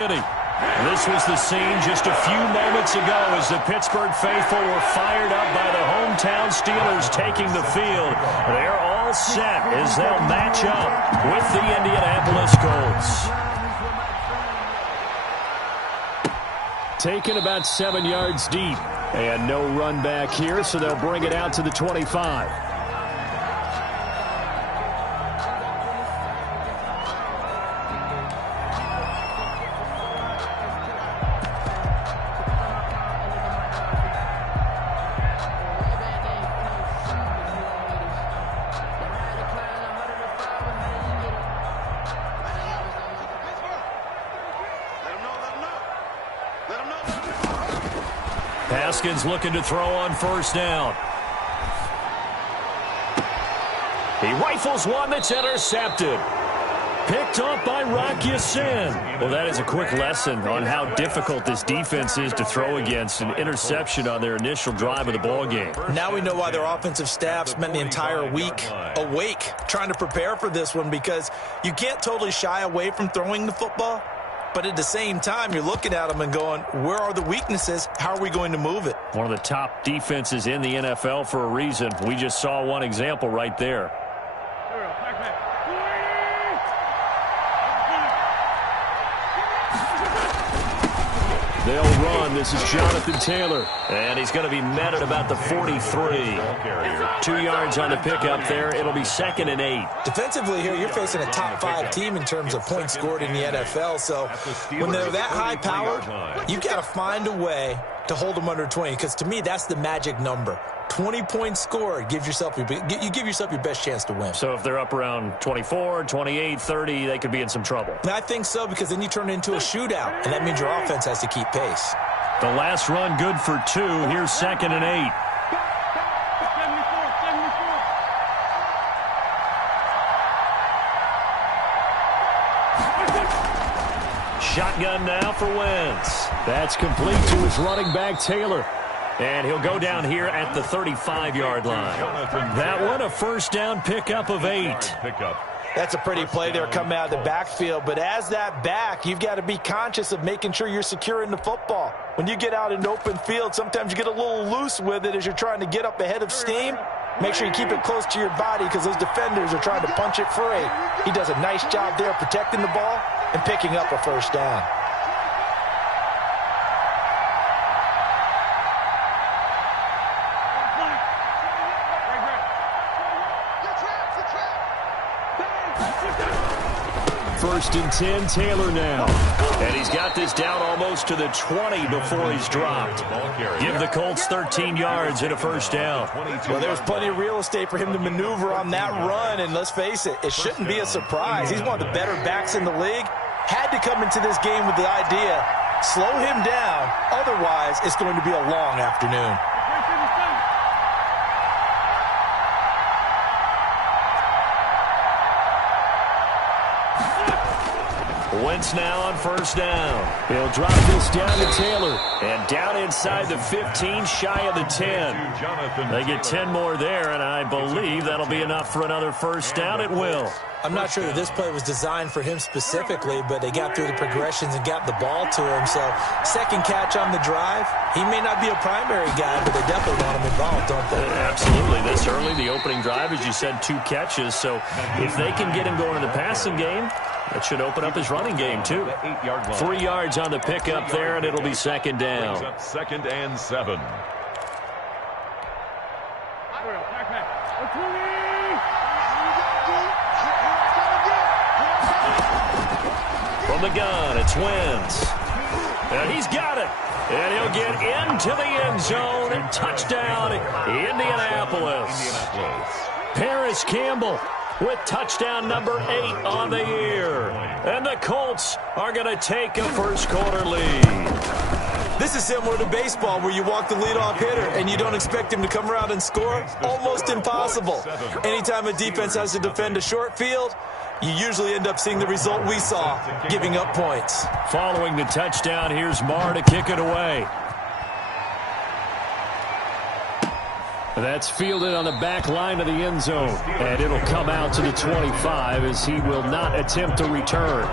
This was the scene just a few moments ago as the Pittsburgh faithful were fired up by the hometown Steelers taking the field. They're all set as they'll match up with the Indianapolis Colts. Taken about 7 yards deep. And no run back here, so they'll bring it out to the 25. Haskins looking to throw on first down. He rifles one that's intercepted. Picked up by Rocky Sin. Well, that is a quick lesson on how difficult this defense is to throw against. An interception on their initial drive of the ballgame. Now we know why their offensive staff spent the entire week awake trying to prepare for this one, because you can't totally shy away from throwing the football. But at the same time, you're looking at them and going, where are the weaknesses? How are we going to move it? One of the top defenses in the NFL for a reason. We just saw one example right there. They'll run. This is Jonathan Taylor. And he's going to be met at about the 43. 2 yards on the pickup there. It'll be 2nd and 8. Defensively here, you're facing a top 5 team in terms of points scored in the NFL. So when they're that high-powered, you've got to find a way to hold them under 20. Because to me, that's the magic number. 20 points scored, you give yourself your best chance to win. So if they're up around 24, 28, 30, they could be in some trouble. And I think so, because then you turn it into a shootout, and that means your offense has to keep pace. The last run good for 2. Here's 2nd and 8. Shotgun now for Wentz. That's complete to his running back, Taylor. And he'll go down here at the 35-yard line. That one, a first down pickup of 8. That's a pretty play there coming out of the backfield. But as that back, you've got to be conscious of making sure you're securing the football. When you get out in open field, sometimes you get a little loose with it as you're trying to get up ahead of steam. Make sure you keep it close to your body, because those defenders are trying to punch it free. He does a nice job there protecting the ball and picking up a first down. First and 10, Taylor now. And he's got this down almost to the 20 before he's dropped. Give the Colts 13 yards and a first down. Well, there was plenty of real estate for him to maneuver on that run, and let's face it, it shouldn't be a surprise. He's one of the better backs in the league. Had to come into this game with the idea, slow him down, otherwise it's going to be a long afternoon. Wentz now on first down. He'll drop this down to Taylor. And down inside the 15, shy of the 10. They get 10 more there, and I believe that'll be enough for another first down. It will. I'm not sure that this play was designed for him specifically, but they got through the progressions and got the ball to him. So, second catch on the drive. He may not be a primary guy, but they definitely want him involved, don't they? Absolutely. This early, the opening drive, as you said, 2 catches. So, if they can get him going in the passing game, that should open up his running game, too. 3 yards on the pickup there, and it'll be 2nd down. 2nd and 7. From the gun, it's Wentz. And he's got it. And he'll get into the end zone and touchdown, Indianapolis. Paris Campbell with touchdown number 8 on the year. And the Colts are going to take a first quarter lead. This is similar to baseball, where you walk the leadoff hitter and you don't expect him to come around and score. Almost impossible. Anytime a defense has to defend a short field, you usually end up seeing the result we saw, giving up points. Following the touchdown, here's Marr to kick it away. That's fielded on the back line of the end zone. And it'll come out to the 25 as he will not attempt to return.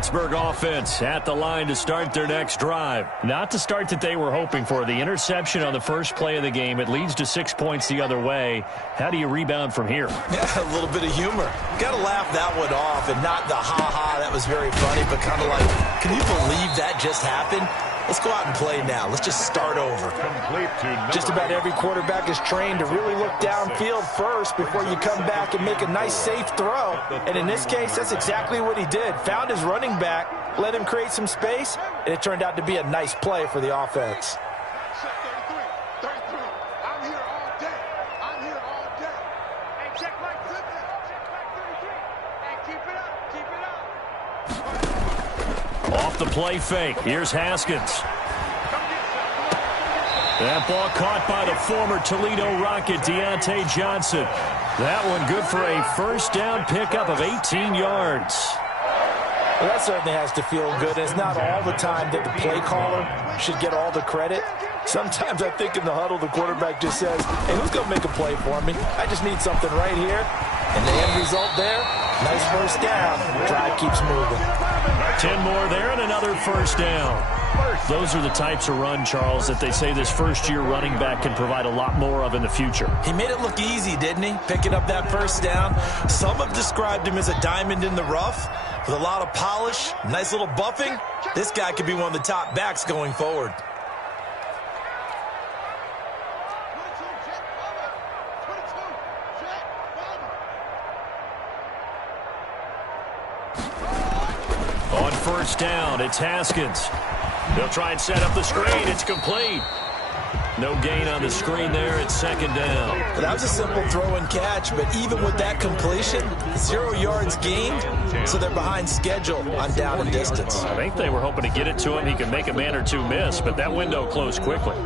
Pittsburgh offense at the line to start their next drive. Not the start that they were hoping for. The interception on the first play of the game. It leads to 6 points the other way. How do you rebound from here? Yeah, a little bit of humor. Got to laugh that one off, and not the ha-ha, that was very funny, but kind of like, can you believe that just happened? Let's go out and play now. Let's just start over. Just about every quarterback is trained to really look downfield first before you come back and make a nice, safe throw. And in this case, that's exactly what he did. Found his running back, let him create some space, and it turned out to be a nice play for the offense. Off the play fake. Here's Haskins. That ball caught by the former Toledo Rocket, Deontay Johnson. That one good for a first down pickup of 18 yards. Well, that certainly has to feel good. It's not all the time that the play caller should get all the credit. Sometimes I think in the huddle, the quarterback just says, hey, who's going to make a play for me? I just need something right here. And the end result there, nice first down. Drive keeps moving. 10 more there and another first down. Those are the types of run, Charles, that they say this first-year running back can provide a lot more of in the future. He made it look easy, didn't he? Picking up that first down. Some have described him as a diamond in the rough with a lot of polish, nice little buffing. This guy could be one of the top backs going forward. On first down, it's Haskins. They'll try and set up the screen. It's complete. No gain on the screen there. It's second down. That was a simple throw and catch, but even with that completion, 0 yards gained, so they're behind schedule on down and distance. I think they were hoping to get it to him. He could make a man or two miss, but that window closed quickly.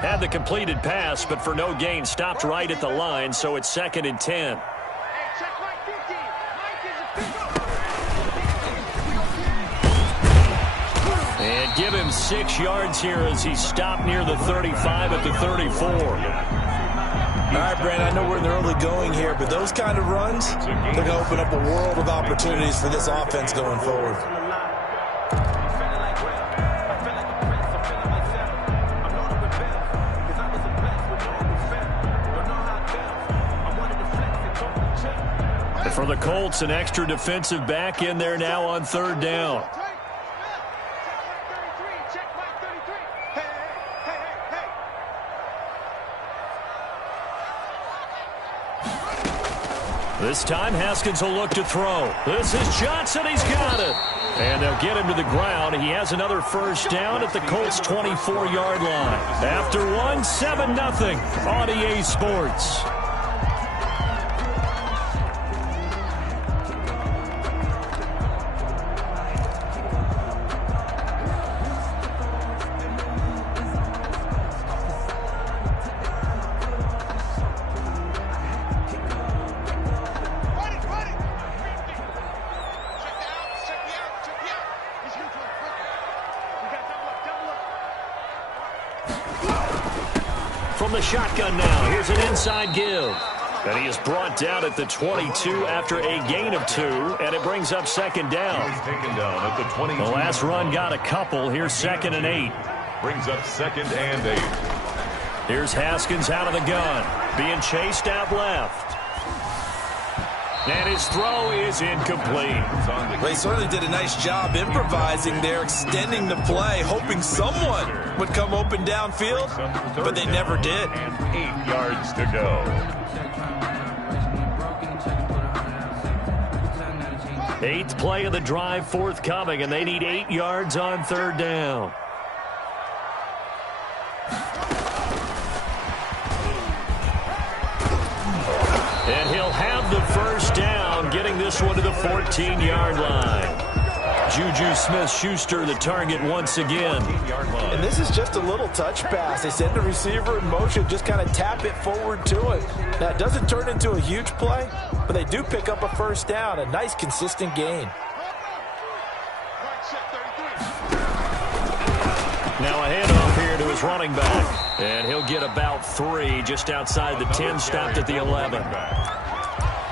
Had the completed pass, but for no gain, stopped right at the line, so it's second and 10. And give him 6 yards here as he stopped near the 35 at the 34. All right, Brandon, I know we're in the early going here, but those kind of runs, they're going to open up a world of opportunities for this offense going forward. For the Colts, an extra defensive back in there now on third down. This time, Haskins will look to throw. This is Johnson. He's got it. And they'll get him to the ground. He has another first down at the Colts' 24-yard line. After one, 7-0 on EA Sports. From the shotgun now, here's an inside give. And he is brought down at the 22 after a gain of 2, and it brings up second down. Taken down at the 22. The last run got a couple. Here's second and 8. Brings up second and 8. Here's Haskins out of the gun, being chased out left. And his throw is incomplete. They certainly did a nice job improvising there, extending the play, hoping someone would come open downfield, but they never did. And 8 yards to go. 8th play of the drive forthcoming, and they need 8 yards on third down. And he'll have the first down, getting this one to the 14-yard line. Juju Smith-Schuster the target once again. And this is just a little touch pass. They send the receiver in motion, just kind of tap it forward to it. Now, it doesn't turn into a huge play, but they do pick up a first down, a nice, consistent gain. Now a handoff here to his running back. And he'll get about 3 just outside the 10, stopped at the 11.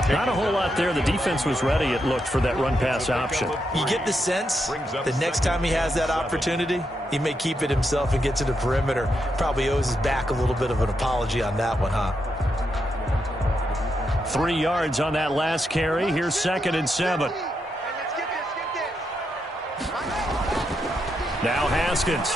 Not a whole lot there. The defense was ready, it looked, for that run-pass option. You get the sense the next time he has that opportunity, he may keep it himself and get to the perimeter. Probably owes his back a little bit of an apology on that one, huh? 3 yards on that last carry. Here's 2nd and 7. Now Haskins.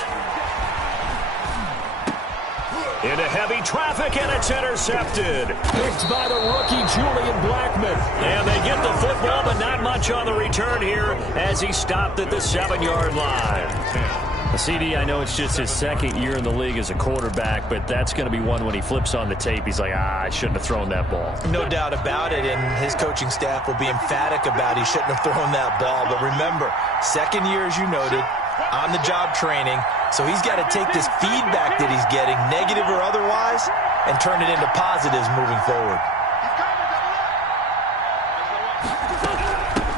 Into heavy traffic, and it's intercepted. Picked by the rookie, Julian Blackmon. And they get the football, but not much on the return here as he stopped at the 7-yard line. CD, I know it's just his 2nd year in the league as a quarterback, but that's going to be one when he flips on the tape. He's like, I shouldn't have thrown that ball. No doubt about it, and his coaching staff will be emphatic about he shouldn't have thrown that ball. But remember, 2nd year, as you noted, on-the-job training. So he's got to take this feedback that he's getting, negative or otherwise, and turn it into positives moving forward.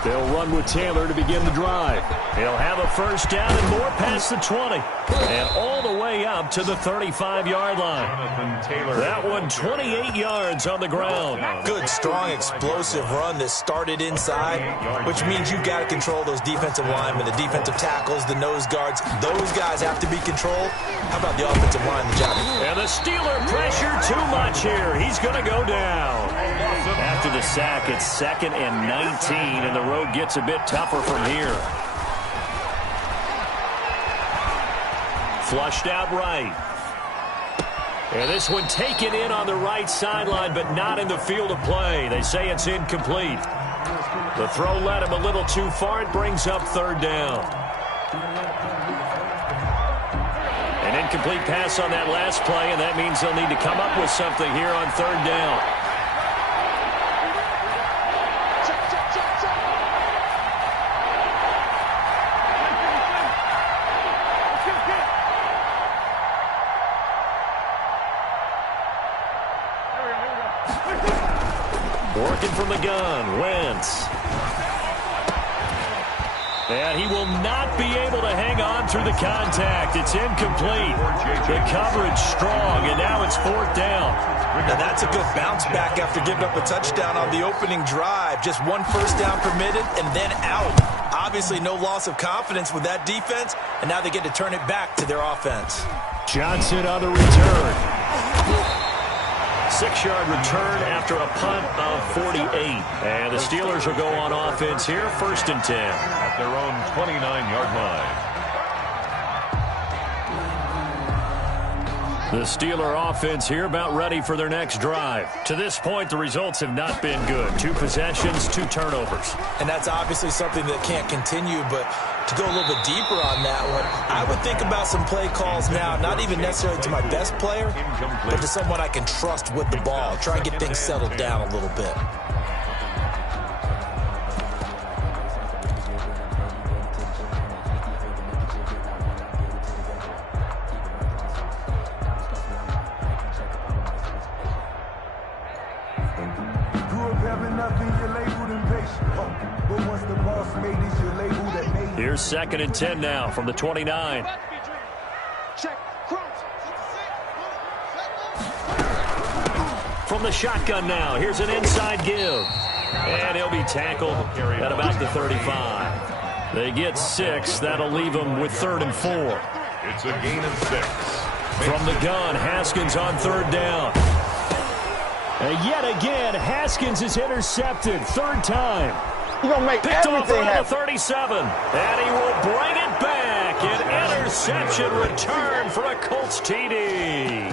They'll run with Taylor to begin the drive. He'll have a first down and more past the 20. And all the way up to the 35-yard line. That one 28 yards on the ground. Good, strong, explosive run that started inside, which means you've got to control those defensive linemen, the defensive tackles, the nose guards. Those guys have to be controlled. How about the offensive line, the job? And the Steeler pressure too much here. He's going to go down. After the sack, it's 2nd and 19, and the road gets a bit tougher from here. Flushed out right. And this one taken in on the right sideline, but not in the field of play. They say it's incomplete. The throw led him a little too far. It brings up 3rd down. An incomplete pass on that last play, and that means they'll need to come up with something here on 3rd down. Working from the gun, Wentz. And he will not be able to hang on through the contact. It's incomplete. The coverage strong, and now it's 4th down. Now that's a good bounce back after giving up a touchdown on the opening drive. Just 1 first down permitted and then out. Obviously no loss of confidence with that defense, and now they get to turn it back to their offense. Johnson on the return. 6-yard return after a punt of 48. And the Steelers will go on offense here, 1st and 10. At their own 29-yard line. The Steeler offense here about ready for their next drive. To this point, the results have not been good. 2 possessions, 2 turnovers. And that's obviously something that can't continue, but to go a little bit deeper on that one, I would think about some play calls now, not even necessarily to my best player, but to someone I can trust with the ball. Try and get things settled down a little bit. Here's 2nd and 10 now from the 29. From the shotgun now, here's an inside give. And he'll be tackled at about the 35. They get 6. That'll leave them with 3rd and 4. It's a gain of 6. From the gun, Haskins on 3rd down. And yet again, Haskins is intercepted. 3rd time. You're going to make Picked off everything around happen. the 37. And he will bring it back. An interception return for a Colts TD.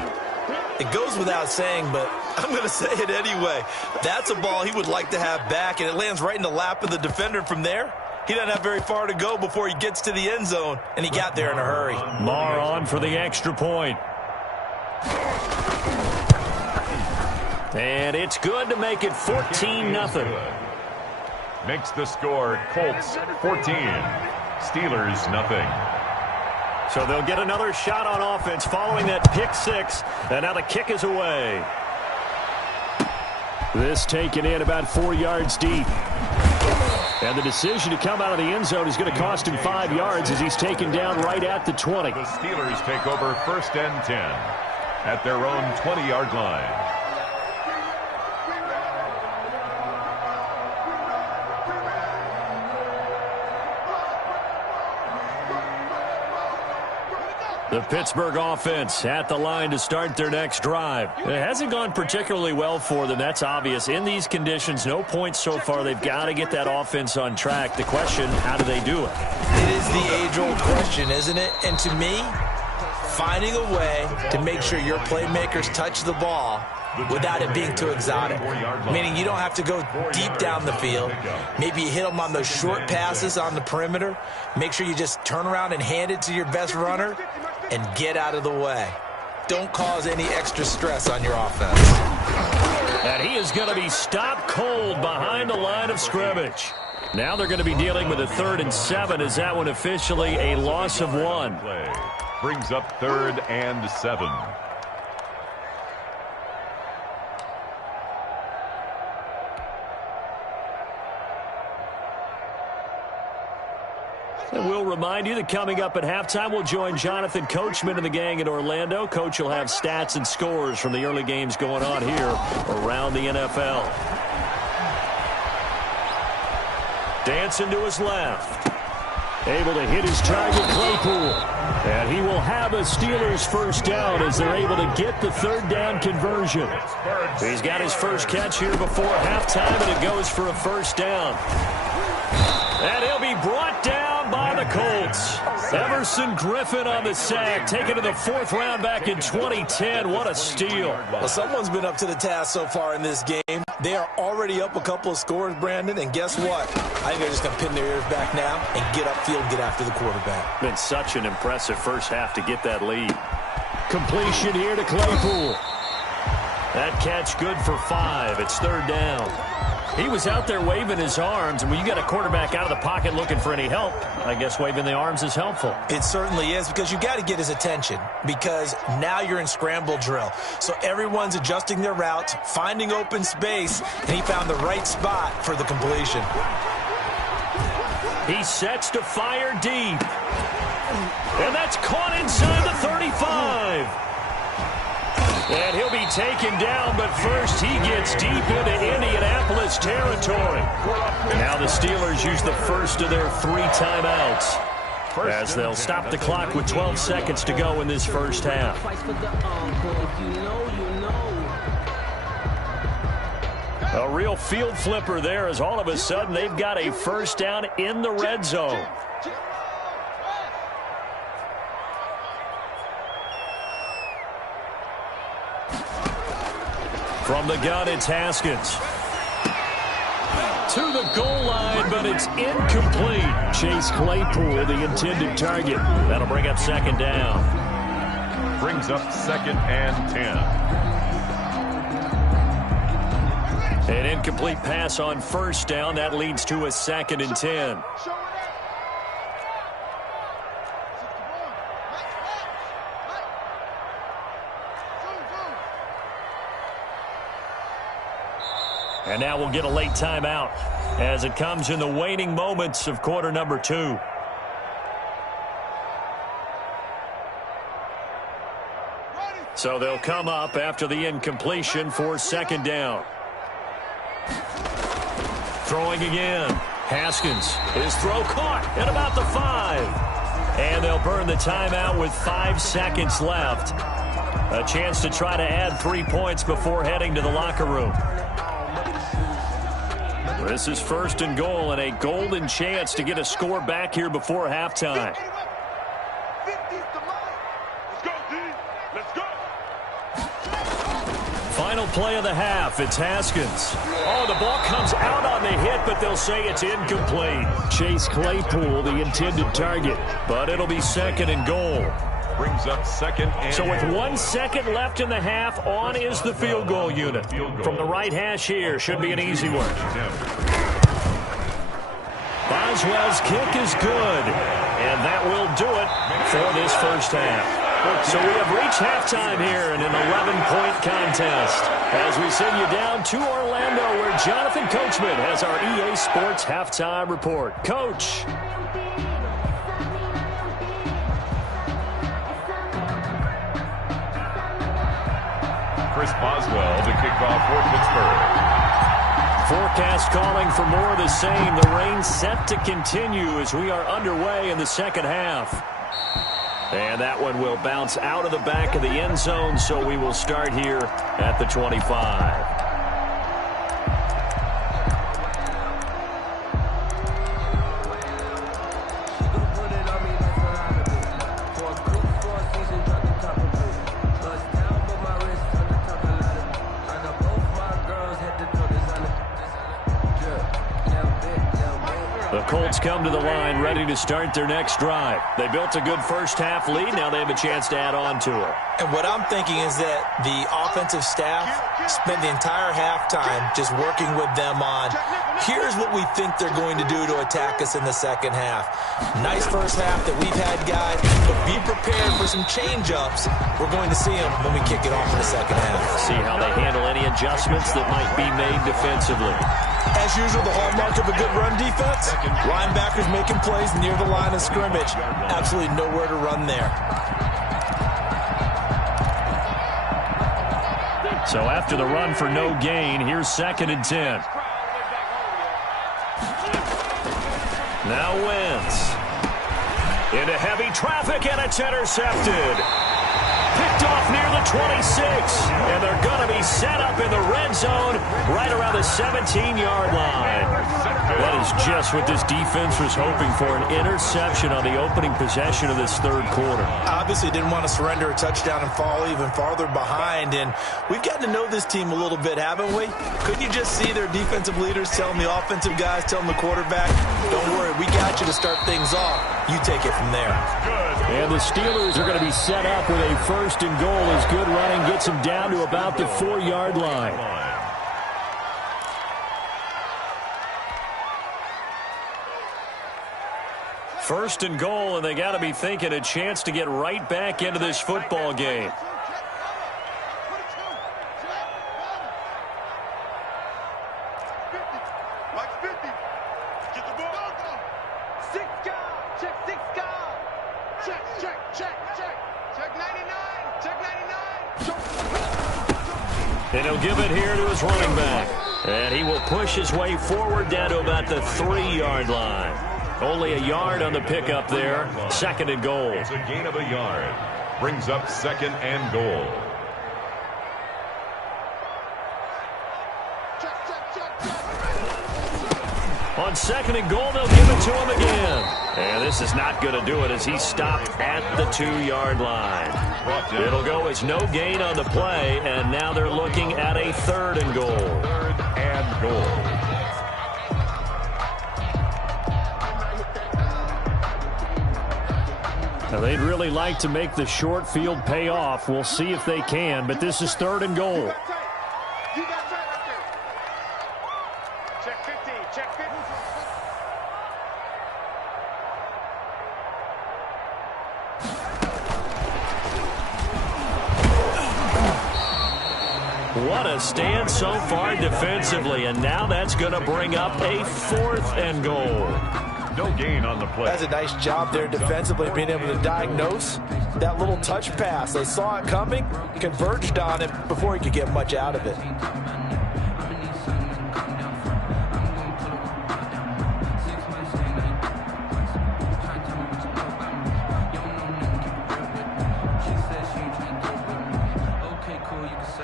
It goes without saying, but I'm going to say it anyway. That's a ball he would like to have back, and it lands right in the lap of the defender from there. He doesn't have very far to go before he gets to the end zone, and he got there in a hurry. Marr on for the extra point. And it's good to make it 14-0. Makes the score Colts 14, Steelers nothing. So they'll get another shot on offense following that pick 6. And now the kick is away. This taken in about 4 yards deep. And the decision to come out of the end zone is going to cost him 5 yards as he's taken down right at the 20. The Steelers take over 1st and 10. at their own 20-yard line. The Pittsburgh offense at the line to start their next drive. It hasn't gone particularly well for them. That's obvious. In these conditions, no points so far. They've got to get that offense on track. The question, how do they do it? It is the age-old question, isn't it? And to me, finding a way to make sure your playmakers touch the ball without it being too exotic. Meaning you don't have to go deep down the field. Maybe you hit them on those short passes on the perimeter. Make sure you just turn around and hand it to your best runner and get out of the way. Don't cause any extra stress on your offense. And he is going to be stopped cold behind the line of scrimmage. Now they're going to be dealing with a 3rd and 7. Is that one officially a loss of 1? Brings up 3rd and 7. And we'll remind you that coming up at halftime, we'll join Jonathan Coachman and the gang in Orlando. Coach will have stats and scores from the early games going on here around the NFL. Dancing to his left. Able to hit his target, Claypool. And he will have a Steelers first down as they're able to get the 3rd down conversion. He's got his first catch here before halftime, and it goes for a first down. And he'll be brought down by the Colts. Everson Griffin on the sack, taken to the 4th round back in 2010. What a steal. Well, someone's been up to the task so far in this game. They are already up a couple of scores, Brandon, and guess what? I think they're just going to pin their ears back now and get upfield, get after the quarterback. Been such an impressive first half to get that lead. Completion here to Claypool. That catch good for 5. It's 3rd down. He was out there waving his arms, and when you got a quarterback out of the pocket looking for any help, I guess waving the arms is helpful. It certainly is, because you got to get his attention, because now you're in scramble drill. So everyone's adjusting their routes, finding open space, and he found the right spot for the completion. He sets to fire deep. And that's caught inside the 35. And he'll be taken down, but first he gets deep into Indianapolis territory. Now the Steelers use the first of their 3 timeouts as they'll stop the clock with 12 seconds to go in this first half. A real field flipper there as all of a sudden they've got a first down in the red zone. From the gun, it's Haskins. To the goal line, but it's incomplete. Chase Claypool, the intended target. That'll bring up 2nd down. Brings up 2nd and 10. An incomplete pass on first down. That leads to a 2nd and 10. And now we'll get a late timeout as it comes in the waning moments of quarter number 2. So they'll come up after the incompletion for 2nd down. Throwing again. Haskins. His throw caught at about the 5. And they'll burn the timeout with 5 seconds left. A chance to try to add 3 points before heading to the locker room. This is 1st and goal and a golden chance to get a score back here before halftime. Final play of the half. It's Haskins. Oh, the ball comes out on the hit, but they'll say it's incomplete. Chase Claypool, the intended target, but it'll be 2nd and goal. Brings up 2nd and... So with 1 second left in the half, on is the field goal unit. From the right hash here, should be an easy one. Boswell's kick is good, and that will do it for this first half. So we have reached halftime here in an 11-point contest as we send you down to Orlando where Jonathan Coachman has our EA Sports halftime report. Coach. Chris Boswell to kick off for Pittsburgh. Forecast calling for more of the same. The rain set to continue as we are underway in the second half. And that one will bounce out of the back of the end zone, so we will start here at the 25. Colts come to the line ready to start their next drive. They built a good first half lead. Now they have a chance to add on to it. And what I'm thinking is that the offensive staff spent the entire halftime just working with them on, here's what we think they're going to do to attack us in the second half. Nice first half that we've had, guys, but be prepared for some change-ups. We're going to see them when we kick it off in the second half. See how they handle any adjustments that might be made defensively. As usual, the hallmark of a good run defense, linebackers making plays near the line of scrimmage. Absolutely nowhere to run there. So after the run for no gain, here's 2nd and 10. Now Wentz. Into heavy traffic, and it's intercepted. Picked off near the 26, and they're going to be set up in the red zone right around the 17-yard line. That is just what this defense was hoping for, an interception on the opening possession of this third quarter. Obviously didn't want to surrender a touchdown and fall even farther behind, and we've gotten to know this team a little bit, haven't we? Couldn't you just see their defensive leaders telling the offensive guys, telling the quarterback, don't worry, we got you to start things off. You take it from there. And the Steelers are going to be set up with a 1st and goal as good running gets them down to about the 4-yard line. First and goal, and they got to be thinking a chance to get right back into this football game. And he'll give it here to his running back. And he will push his way forward down to about the 3-yard line. Only a yard on the pickup there. 2nd and goal. It's a gain of a yard. Brings up 2nd and goal. On 2nd and goal, they'll give it to him again. And this is not going to do it as he stopped at the 2-yard line. It'll go as no gain on the play, and now they're looking at a 3rd and goal. 3rd and goal. Now, they'd really like to make the short field pay off. We'll see if they can, but this is 3rd and goal. Check 50, check 50. What a stand so far defensively, and now that's going to bring up a 4th and goal. No gain on the play. That's a nice job there defensively, being able to diagnose that little touch pass. They saw it coming, converged on it before he could get much out of it.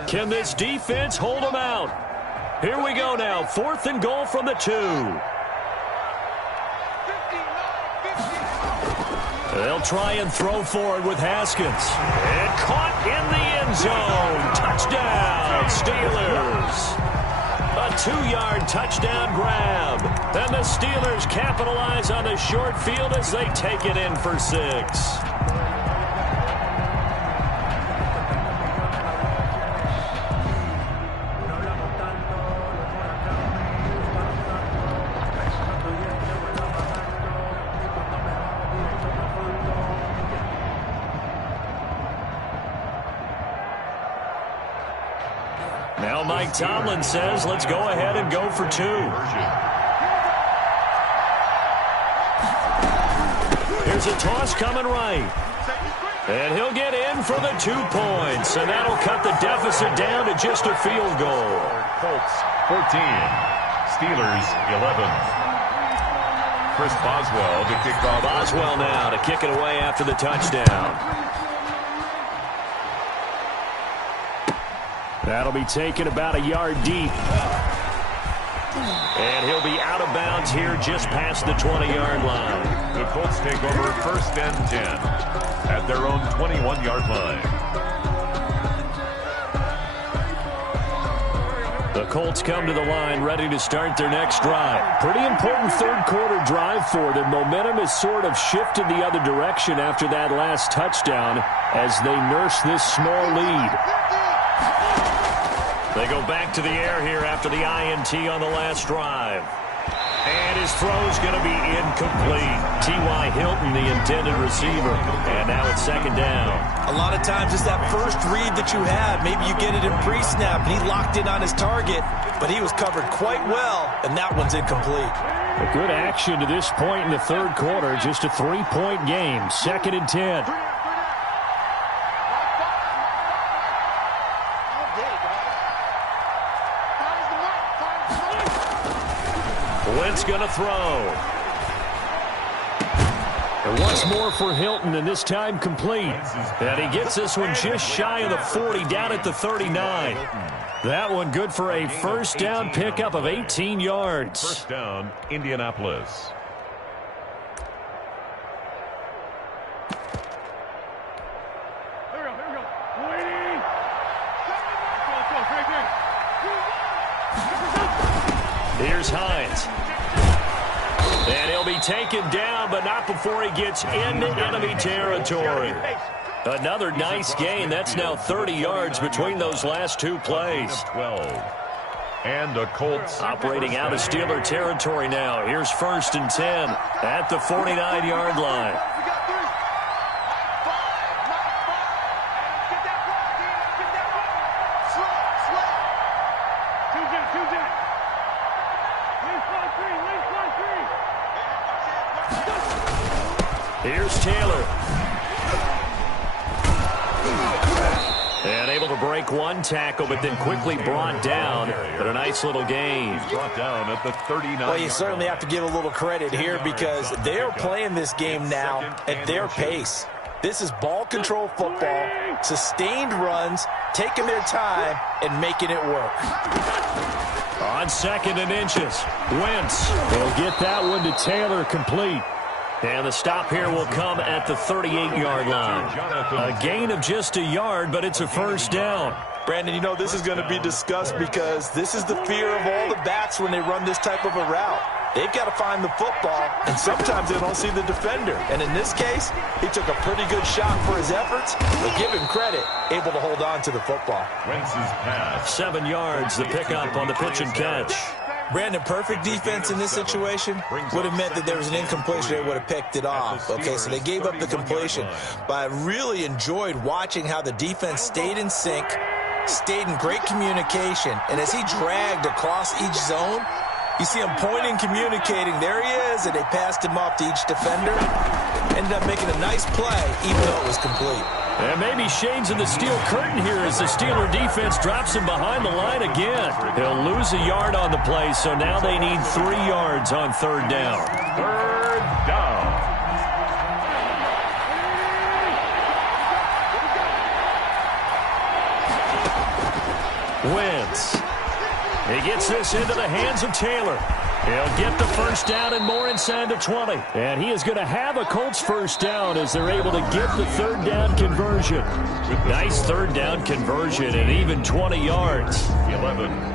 Can this defense hold them out? Here we go now. 4th and goal from the 2. They'll try and throw forward with Haskins. And caught in the end zone. Touchdown, Steelers. A 2-yard touchdown grab. And the Steelers capitalize on the short field as they take it in for 6. Now Mike Tomlin says, let's go ahead and go for 2. Here's a toss coming right. And he'll get in for the 2 points, and that'll cut the deficit down to just a field goal. Colts 14, Steelers 11. Chris Boswell to kick off. Boswell now to kick it away after the touchdown. That'll be taken about a yard deep. And he'll be out of bounds here just past the 20-yard line. The Colts take over 1st and 10 at their own 21-yard line. The Colts come to the line ready to start their next drive. Pretty important third-quarter drive for them. Momentum has sort of shifted the other direction after that last touchdown as they nurse this small lead. They go back to the air here after the INT on the last drive. And his throw's going to be incomplete. T.Y. Hilton, the intended receiver. And now it's 2nd down. A lot of times it's that first read that you have. Maybe you get it in pre-snap, and he locked in on his target, but he was covered quite well, and that one's incomplete. A good action to this point in the third quarter. Just a 3-point game. 2nd and 10. Wentz going to throw. And once more for Hilton, and this time complete. And he gets this one just shy of the 40, down at the 39. That one good for a first down pickup of 18 yards. First down, Indianapolis. Here's Hines. And he'll be taken down, but not before he gets into enemy territory. Another nice gain. That's now 30 yards between those last 2 plays. 12. And the Colts operating out of Steeler territory now. Here's 1st and 10 at the 49-yard line. Here's Taylor. And able to break one tackle, but then quickly brought down. But a nice little gain. Brought down at the 39. Well, you certainly have to give a little credit here because they're playing this game now at their pace. This is ball control football, sustained runs, taking their time, and making it work. On 2nd and inches, Wentz will get that one to Taylor complete. And the stop here will come at the 38-yard line. A gain of just a yard, but it's a first down. Brandon, you know this is going to be discussed because this is the fear of all the backs when they run this type of a route. They've got to find the football, and sometimes they don't see the defender. And in this case, he took a pretty good shot for his efforts, but give him credit, able to hold on to the football. Wentz's pass. 7 yards, the pickup on the pitch and catch. Brandon, perfect defense in this situation would have meant that there was an incompletion. They would have picked it off. Okay, so they gave up the completion. But I really enjoyed watching how the defense stayed in sync, stayed in great communication, and as he dragged across each zone, you see him pointing, communicating. There he is, and they passed him off to each defender. Ended up making a nice play, even though it was complete. And maybe shades of the steel curtain here as the Steeler defense drops him behind the line again. He'll lose a yard on the play, so now they need 3 yards on 3rd down. 3rd down. Wentz. He gets this into the hands of Taylor. He'll get the first down and more inside the 20. And he is going to have a Colts first down as they're able to get the 3rd down conversion. Nice 3rd down conversion and even 20 yards. 11.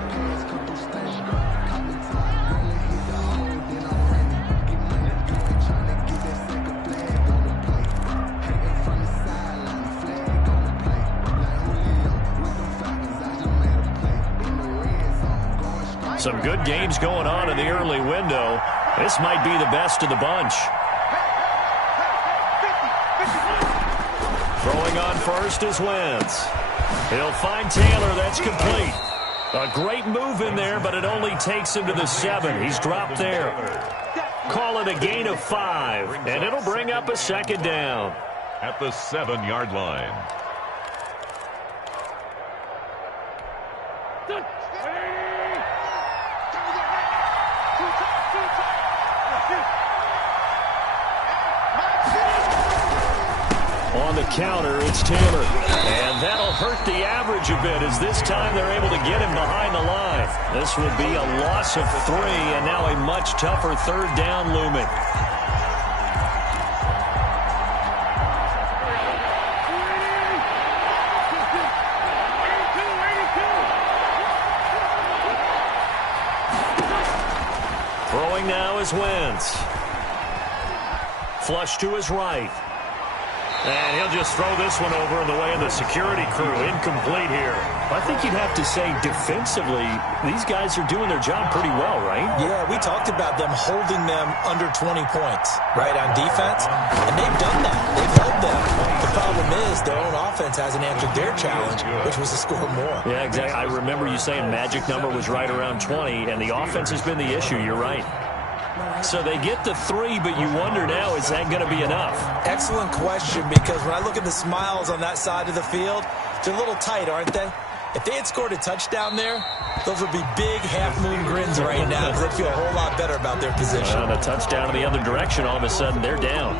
Some good games going on in the early window. This might be the best of the bunch. Throwing on first is Wentz. He'll find Taylor. That's complete. A great move in there, but it only takes him to the 7. He's dropped there. Call it a gain of 5, and it'll bring up a 2nd down. at the 7-yard line. On the counter, it's Taylor. And that'll hurt the average a bit as this time they're able to get him behind the line. This will be a loss of 3 and now a much tougher third down looming. Throwing now is Wentz. Flush to his right. And he'll just throw this one over in the way of the security crew. Incomplete here. I think you'd have to say defensively, these guys are doing their job pretty well, right? Yeah, we talked about them holding them under 20 points, right, on defense. And they've done that. They've held them. The problem is their own offense hasn't answered their challenge, which was to score more. Yeah, exactly. I remember you saying magic number was right around 20, and the offense has been the issue. You're right. So they get the 3, but you wonder now, is that going to be enough? Excellent question, because when I look at the smiles on that side of the field, they're a little tight, aren't they? If they had scored a touchdown there, those would be big half-moon grins right now because they'd feel a whole lot better about their position. And a touchdown in the other direction, all of a sudden, they're down.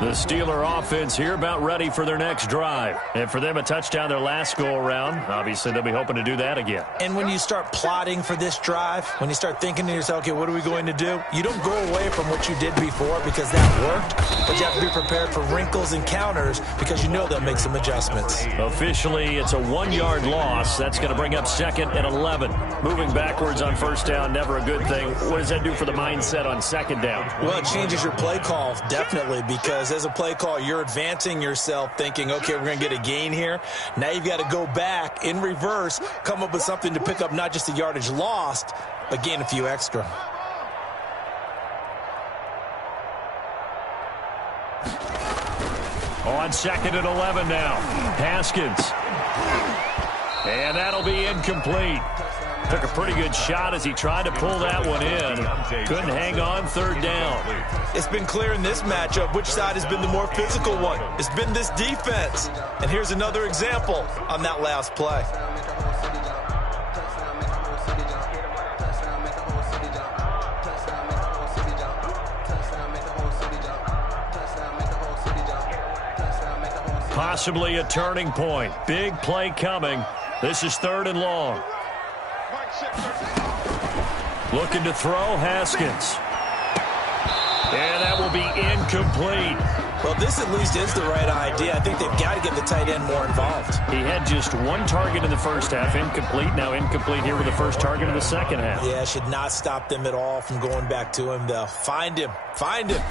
The Steeler offense here about ready for their next drive. And for them, a touchdown their last go-around. Obviously, they'll be hoping to do that again. And when you start plotting for this drive, when you start thinking to yourself, okay, what are we going to do? You don't go away from what you did before because that worked, but you have to be prepared for wrinkles and counters because you know they'll make some adjustments. Officially, it's a 1-yard loss. That's going to bring up 2nd and 11. Moving backwards on first down, never a good thing. What does that do for the mindset on 2nd down? Well, it changes your play call, definitely, because as a play call, you're advancing yourself thinking, okay, we're going to get a gain here. Now you've got to go back in reverse, come up with something to pick up not just the yardage lost, but gain a few extra. On 2nd and 11 now. Haskins. And that'll be incomplete. Took a pretty good shot as he tried to pull that one in. Couldn't hang on 3rd down. It's been clear in this matchup which side has been the more physical one. It's been this defense. And here's another example on that last play. Possibly a turning point. Big play coming. This is 3rd and long. Looking to throw, Haskins. And that will be incomplete. Well, this at least is the right idea. I think they've got to get the tight end more involved. He had just 1 target in the first half, incomplete. Now incomplete here with the first target in the second half. Yeah, should not stop them at all from going back to him, though. Find him. Find him.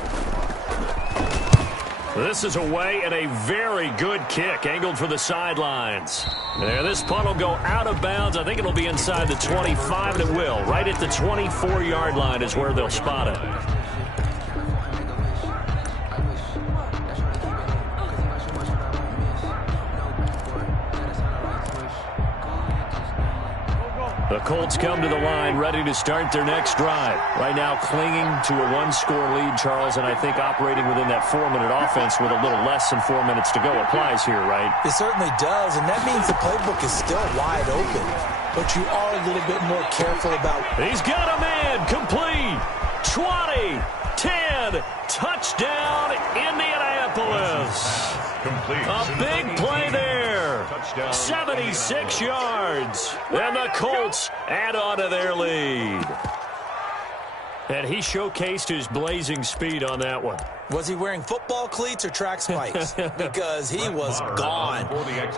This is away and a very good kick, angled for the sidelines. There, this punt will go out of bounds. I think it'll be inside the 25, and it will. Right at the 24-yard line is where they'll spot it. The Colts come to the line, ready to start their next drive. Right now, clinging to a 1-score lead, Charles, and I think operating within that 4-minute offense with a little less than 4 minutes to go applies here, right? It certainly does, and that means the playbook is still wide open. But you are a little bit more careful about... He's got a man, complete, 20, 10, touchdown, Indianapolis. Complete. A big play there. 76 yards. And the Colts add on to their lead. And he showcased his blazing speed on that one. Was he wearing football cleats or track spikes? Because he was gone.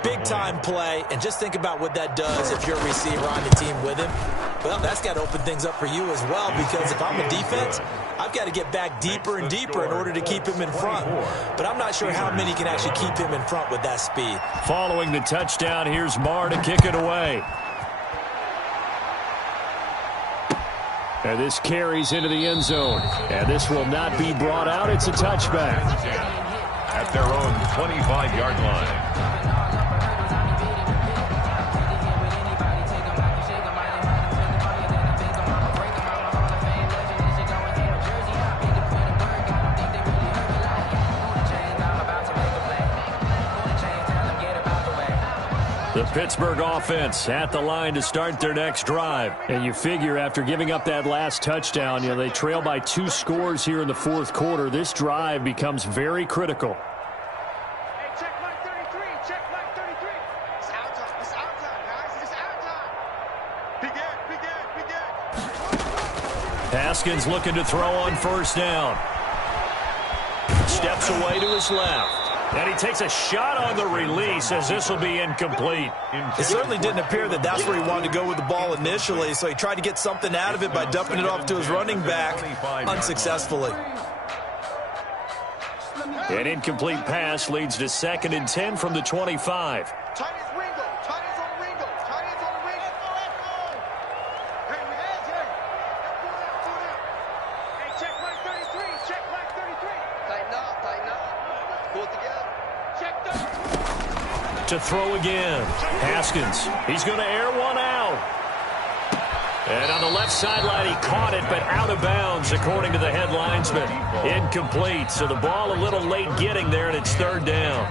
Big-time play. And just think about what that does if you're a receiver on the team with him. Well, that's got to open things up for you as well, because if I'm a defense, I've got to get back deeper and deeper in order to keep him in front. But I'm not sure how many can actually keep him in front with that speed. Following the touchdown, here's Marr to kick it away. And this carries into the end zone. And this will not be brought out. It's a touchback. At their own 25-yard line. The Pittsburgh offense at the line to start their next drive. And you figure after giving up that last touchdown, they trail by 2 scores here in the fourth quarter. This drive becomes very critical. Hey, check line 33. Check line 33. It's our time. It's our time, guys. It's our time. Begin. Haskins looking to throw on first down. Steps away to his left. And he takes a shot on the release as this will be incomplete. It certainly didn't appear that that's where he wanted to go with the ball initially, so he tried to get something out of it by dumping it off to his running back unsuccessfully. An incomplete pass leads to 2nd and 10 from the 25. Tight ends Ringo. Tight ends on Ringo. Tight ends on Ringo. Hey, hey, check line 33. Check line 33. Tighten up. Tighten up. Pull it together. Check them. To throw again. Haskins. He's going to air one out. And on the left sideline, he caught it, but out of bounds, according to the head linesman. Incomplete. So the ball a little late getting there, and it's 3rd down.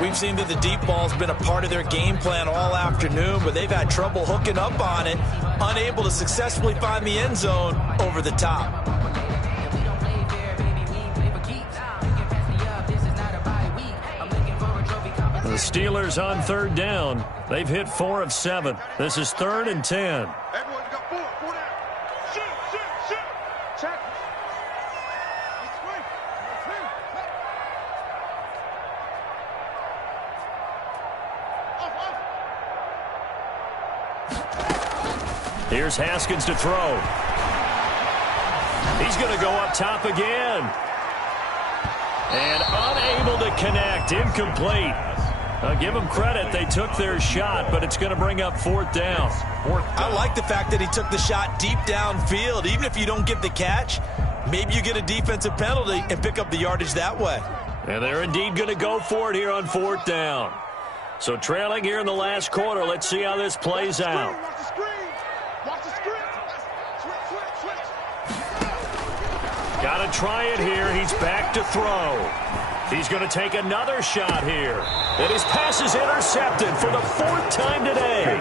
We've seen that the deep ball's been a part of their game plan all afternoon, but they've had trouble hooking up on it, unable to successfully find the end zone over the top. The Steelers on 3rd down. They've hit 4 of 7. This is 3rd and 10. Everyone's got 4. 4 down. Shoot. Check. Here's Haskins to throw. He's going to go up top again. And unable to connect. Incomplete. Give them credit. They took their shot, but it's going to bring up 4th down. I like the fact that he took the shot deep downfield. Even if you don't get the catch, maybe you get a defensive penalty and pick up the yardage that way. And they're indeed going to go for it here on 4th down. So trailing here in the last quarter. Let's see how this plays out. Watch the screen. Watch the screen. Switch. Got to try it here. He's back to throw. He's going to take another shot here. And his pass is intercepted for the 4th time today.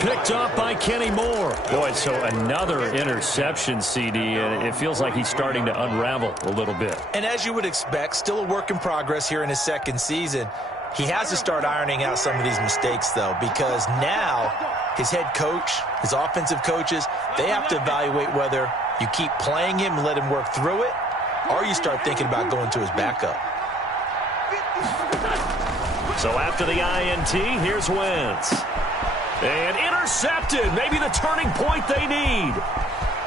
Picked off by Kenny Moore. Boy, so another interception, CD, and it feels like he's starting to unravel a little bit. And as you would expect, still a work in progress here in his 2nd season. He has to start ironing out some of these mistakes, though, because now his head coach, his offensive coaches, they have to evaluate whether you keep playing him and let him work through it, or you start thinking about going to his backup. So after the INT, here's Wentz. And intercepted. Maybe the turning point they need.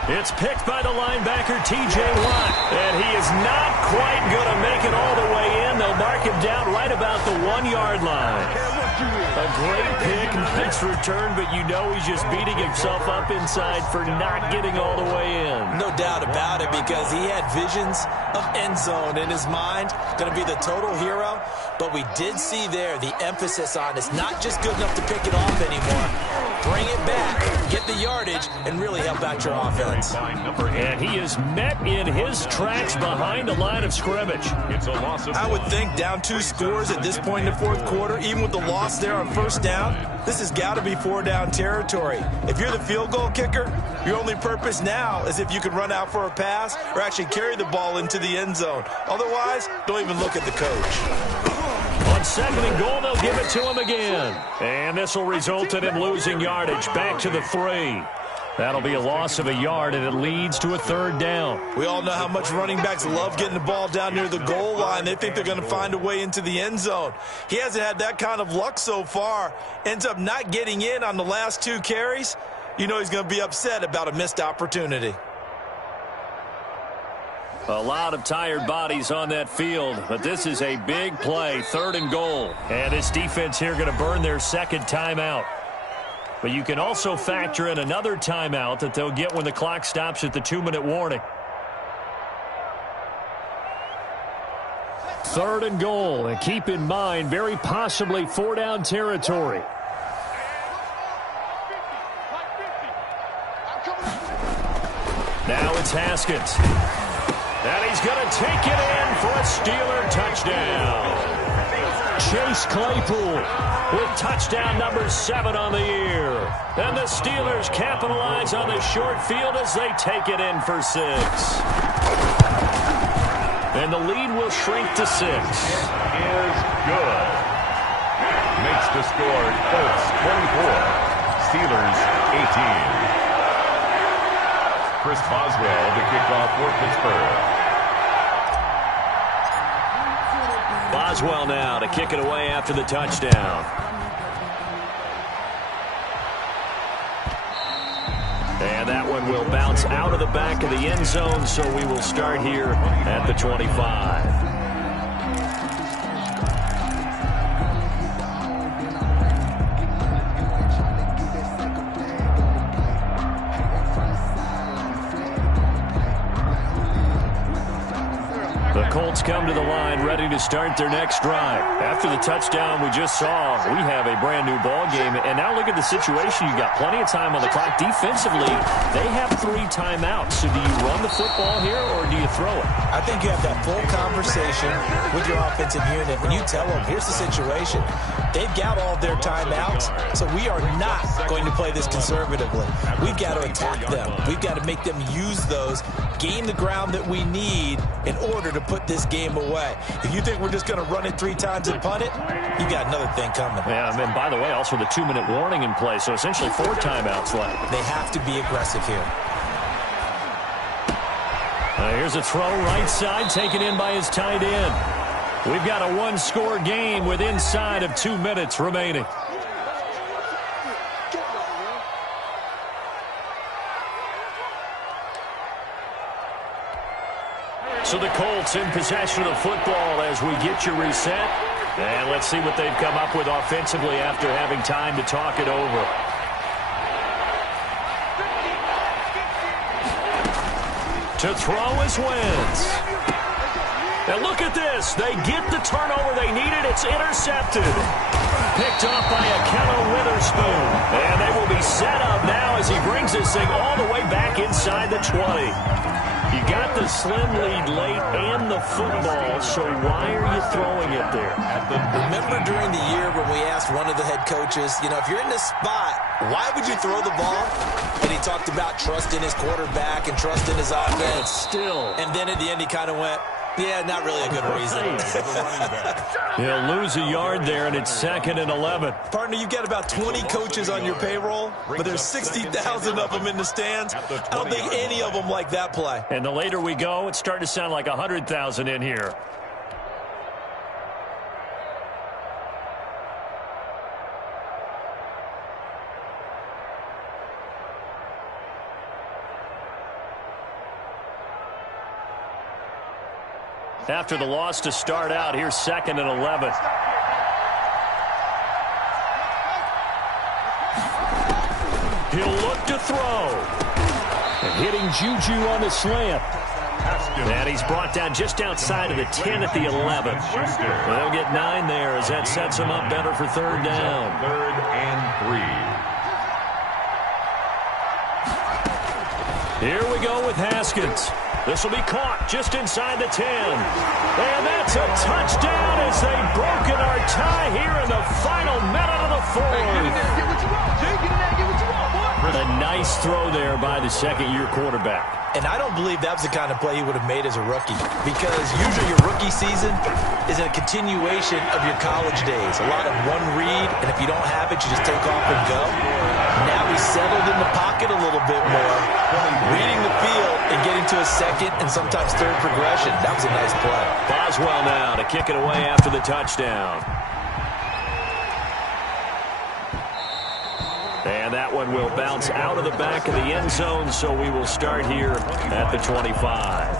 It's picked by the linebacker, T.J. Watt. And he is not quite going to make it all the way in. They'll mark him down right about the 1-yard line. A great pick, nice return, but you know he's just beating himself up inside for not getting all the way in. No doubt about it, because he had visions of end zone in his mind. Going to be the total hero. But we did see there the emphasis on it's not just good enough to pick it off anymore. Bring it back, get the yardage, and really help out your offense. And he is met in his tracks behind the line of scrimmage. I would think down 2 scores at this point in the 4th quarter, even with the loss there on 1st down, this has got to be 4-down territory. If you're the field goal kicker, your only purpose now is if you can run out for a pass or actually carry the ball into the end zone. Otherwise, don't even look at the coach. On 2nd and goal, they'll give it to him again. And this will result in him losing yardage back to the 3. That'll be a loss of a yard, and it leads to a 3rd down. We all know how much running backs love getting the ball down near the goal line. They think they're going to find a way into the end zone. He hasn't had that kind of luck so far. Ends up not getting in on the last 2 carries. You know he's going to be upset about a missed opportunity. A lot of tired bodies on that field, but this is a big play, 3rd and goal. And this defense here going to burn their 2nd timeout. But you can also factor in another timeout that they'll get when the clock stops at the 2-minute warning. 3rd and goal, and keep in mind, very possibly 4-down territory. Now it's Haskins. And he's going to take it in for a Steeler touchdown. Chase Claypool with touchdown number 7 on the year. And the Steelers capitalize on the short field as they take it in for 6. And the lead will shrink to 6. Is good. Makes the score Colts 24, Steelers 18. Chris Boswell to kick off for Pittsburgh. Boswell now to kick it away after the touchdown. And that one will bounce out of the back of the end zone, so we will start here at the 25. The Colts come to the line ready to start their next drive. After the touchdown we just saw, we have a brand new ball game. And now look at the situation. You've got plenty of time on the clock. Defensively, they have 3 timeouts. So do you run the football here or do you throw it? I think you have that full conversation with your offensive unit when you tell them, here's the situation. They've got all their timeouts, so we are not going to play this conservatively. We've got to attack them. We've got to make them use those, gain the ground that we need in order to put this game away. If you think we're just going to run it 3 times and punt it, you got another thing coming. Yeah, and by the way, also the 2-minute warning in play, so essentially 4 timeouts left. They have to be aggressive here. Here's a throw right side, taken in by his tight end. We've got a 1-score game with inside of 2 minutes remaining. So the Colts in possession of the football as we get you reset. And let's see what they've come up with offensively after having time to talk it over. To throw is Wentz. And look at this. They get the turnover they needed. It's intercepted. Picked off by Akello Witherspoon. And they will be set up now as he brings this thing all the way back inside the 20. You got the slim lead late and the football, so why are you throwing it there? Remember during the year when we asked one of the head coaches, if you're in this spot, why would you throw the ball? And he talked about trusting his quarterback and trusting his offense. Still. And then at the end he kind of went, yeah, not really a good reason. He'll lose a yard there, and it's 2nd and 11. Partner, you've got about 20 coaches on your payroll, but there's 60,000 of them in the stands. I don't think any of them like that play. And the later we go, it's starting to sound like 100,000 in here. After the loss to start out, here's 2nd and 11. He'll look to throw. And hitting Juju on the slant. And he's brought down just outside of the 10 at the 11. They'll get 9 there as that sets him up better for 3rd down. 3rd and 3. Here we go with Haskins. This will be caught just inside the 10. And that's a touchdown as they've broken our tie here in the final minute of the 4th. A nice throw there by the second-year quarterback. And I don't believe that was the kind of play he would have made as a rookie, because usually your rookie season is a continuation of your college days. A lot of one read, and if you don't have it, you just take off and go. Now he's settled in the pocket a little bit more, reading the field and getting to a second and sometimes third progression. That was a nice play. Boswell now to kick it away after the touchdown. And that one will bounce out of the back of the end zone, so we will start here at the 25.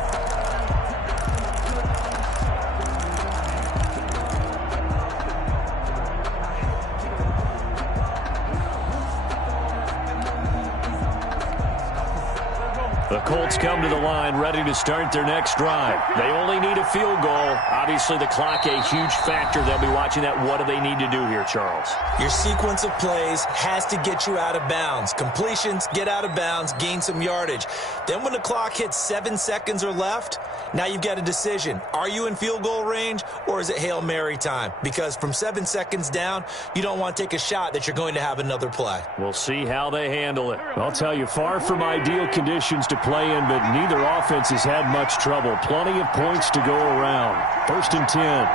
The Colts come to the line ready to start their next drive. They only need a field goal. Obviously, the clock a huge factor. They'll be watching that. What do they need to do here, Charles? Your sequence of plays has to get you out of bounds. Completions, get out of bounds, gain some yardage. Then when the clock hits 7 seconds or left, now you've got a decision. Are you in field goal range or is it Hail Mary time? Because from 7 seconds down, you don't want to take a shot that you're going to have another play. We'll see how they handle it. I'll tell you, far from ideal conditions to play in, but neither offense has had much trouble. Plenty of points to go around. 1st and 10.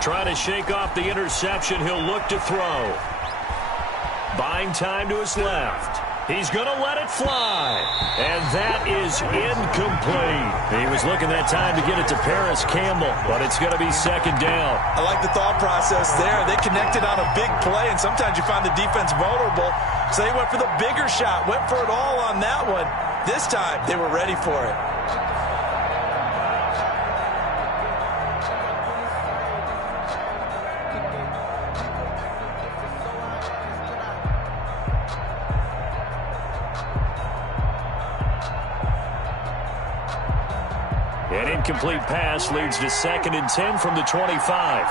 Trying to shake off the interception. He'll look to throw. Buying time to his left. He's going to let it fly. And that is incomplete. He was looking that time to get it to Paris Campbell, but it's going to be 2nd down. I like the thought process there. They connected on a big play, and sometimes you find the defense vulnerable. So they went for the bigger shot, went for it all on that one. This time, they were ready for it. An incomplete pass leads to 2nd and 10 from the 25.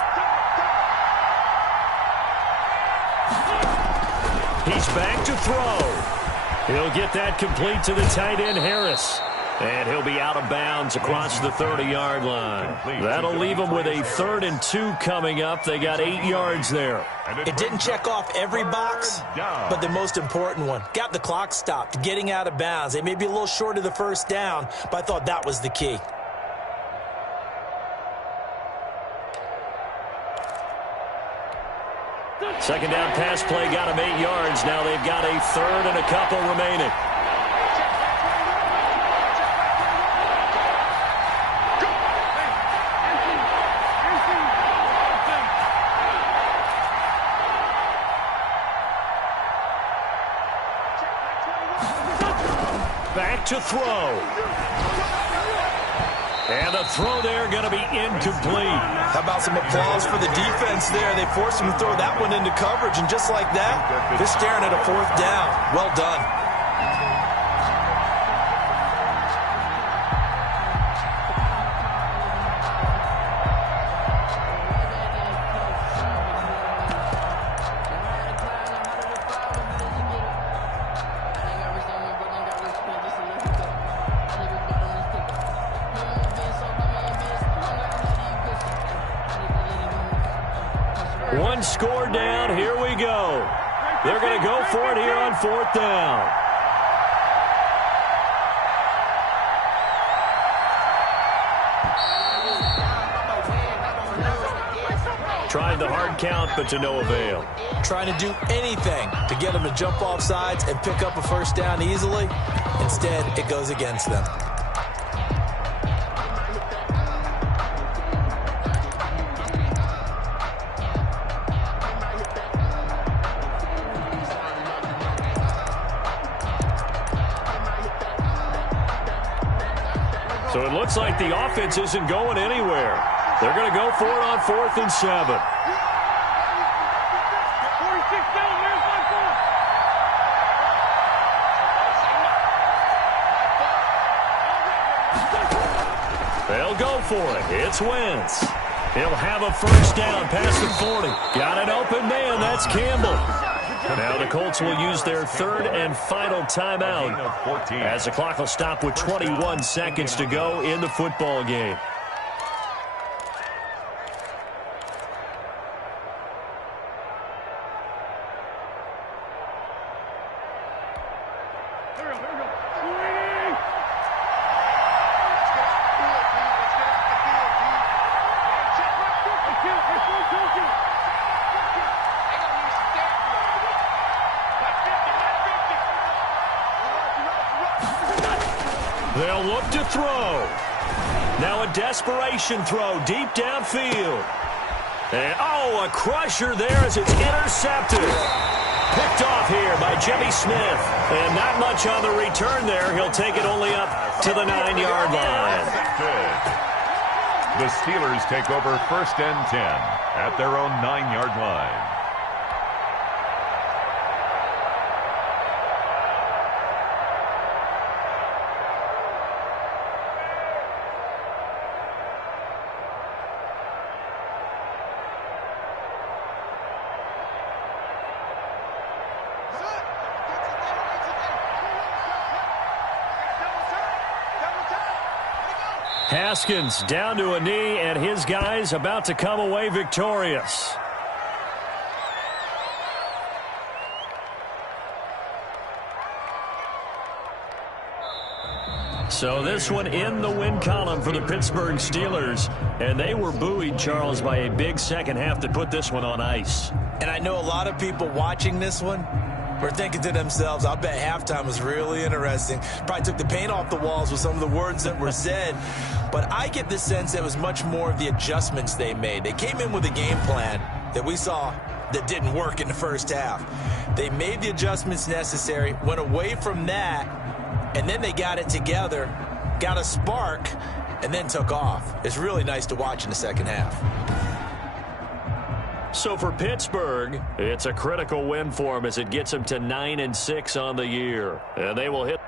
He's back to throw. He'll get that complete to the tight end, Harris. And he'll be out of bounds across the 30-yard line. That'll leave him with a 3rd and 2 coming up. They got 8 yards there. It didn't check off every box, but the most important one. Got the clock stopped, getting out of bounds. They may be a little short of the 1st down, but I thought that was the key. Second down pass play got him 8 yards. Now they've got a 3rd and a couple remaining. Back to throw. And the throw there going to be incomplete. How about some applause for the defense there? They forced him to throw that one into coverage, and just like that, they're staring at a 4th down. Well done. One score down. Here we go. They're going to go for it here on 4th down. Tried the hard count, but to no avail. Trying to do anything to get them to jump off sides and pick up a 1st down easily. Instead, it goes against them. So it looks like the offense isn't going anywhere. They're going to go for it on 4th and 7. They'll go for it. It's Wentz. He'll have a 1st down past the 40. Got an open man. That's Campbell. Now the Colts will use their 3rd and final timeout as the clock will stop with 21 seconds to go in the football game. They'll look to throw. Now a desperation throw deep downfield. And, oh, a crusher there as it's intercepted. Picked off here by Jimmy Smith. And not much on the return there. He'll take it only up to the 9-yard line. The Steelers take over 1st and 10 at their own 9-yard line. Haskins down to a knee, and his guys about to come away victorious. So this one in the win column for the Pittsburgh Steelers, and they were buoyed, Charles, by a big second half that put this one on ice. And I know a lot of people watching this one were thinking to themselves, I'll bet halftime was really interesting. Probably took the paint off the walls with some of the words that were said. But I get the sense it was much more of the adjustments they made. They came in with a game plan that we saw that didn't work in the first half. They made the adjustments necessary, went away from that, and then they got it together, got a spark, and then took off. It's really nice to watch in the second half. So for Pittsburgh, it's a critical win for them as it gets them to 9-6 on the year. And they will hit